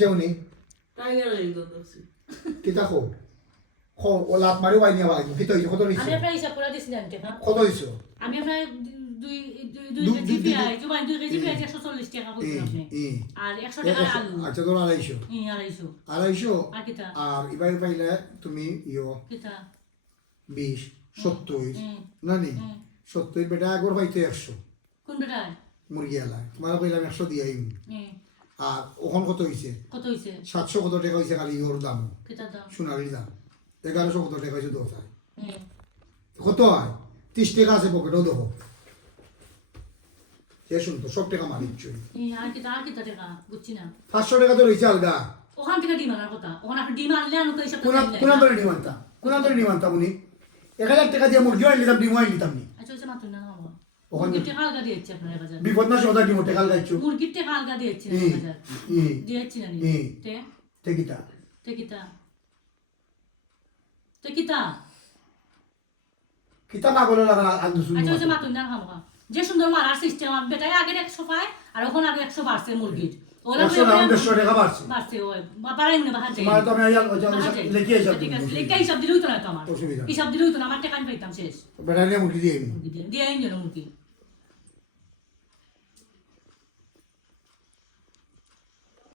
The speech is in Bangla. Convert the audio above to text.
যেউনি টাইগার একদম দেখছি কিতা খো খো ও লাত মারি ওয়াই নিয়া বাকি কিতা হইছে কত আমি হইছে আপনার হিসাব করে দিছি না টাকা কত হইছে আমি আপনার দুই দুই- কেজি দুই- পেঁয়াজ দুই কেজি পেঁয়াজ 140 টাকা কইছেন আপনি আর 100 টাকা আলু আচ্ছা ধরো 250 250 250 আর কিতা আর ইবাই পাইলে তুমি কিতা 20 70 নানি 70 বেটা আগর হইতে 100 কোন বেটা মুরগি আলাই তোমার কইলাম 100 দিয়াই আর ওখন কত হইছে কত হইছে 700 কত টাকা হইছে খালি ওর দাম কিতা দাম সোনালির দাম 1100 কত টাকা হইছে দোষ হয় কত হয় 30 টাকা আছে পকেটও দেখো সে শুনতো সব টাকা মারিচ্ছ আর কিতা টাকা বুঝছি না 500 টাকা তো রয়েছে আলগা ওখান থেকে ডিম আনার কথা ওখানে আপনি ডিম আনলে আনুকে হিসাব কোন ধরে ডিমান্ডটা কোন ধরে ডিমান্ডটা উনি 1000 টাকা দিয়ে মুরগি আইন নিতাম ডিম আইন নিতাম নি আচ্ছা হচ্ছে মাত্র না বাবা ওখানে মুরগির টাকা আলগা দিয়েছি আপনার বাজার বিপদ না সদা ডিম টাকা লাগাইছো মুরগির টাকা আলগা দিয়েছি না বাজার দিয়েছি না তে ঠিকইতা তে কিতা তে কিতা কিতা না বলে লাগা আন্দু শুনি আচ্ছা হচ্ছে মাত্র না খামা যে সুন্দর মারার সিস্টেম বেটাই আগের 100 পায় আর এখন আরো 100 বাড়ছে মুরগির ওরা 100 না 150 টাকা বাড়ছে বাড়ছে ওই বাড়াই মনে বাহার যাই তোমার তো আমি আইয়াল লিখে যাই ঠিক আছে লেখাই হিসাব দিলেই তো না তো আমার অসুবিধা হিসাব দিলেই তো না আমার টাকা আমি পাইতাম শেষ বেটা নিয়ে মুরগি দিয়ে দিয়ে আইন যেন মুরগি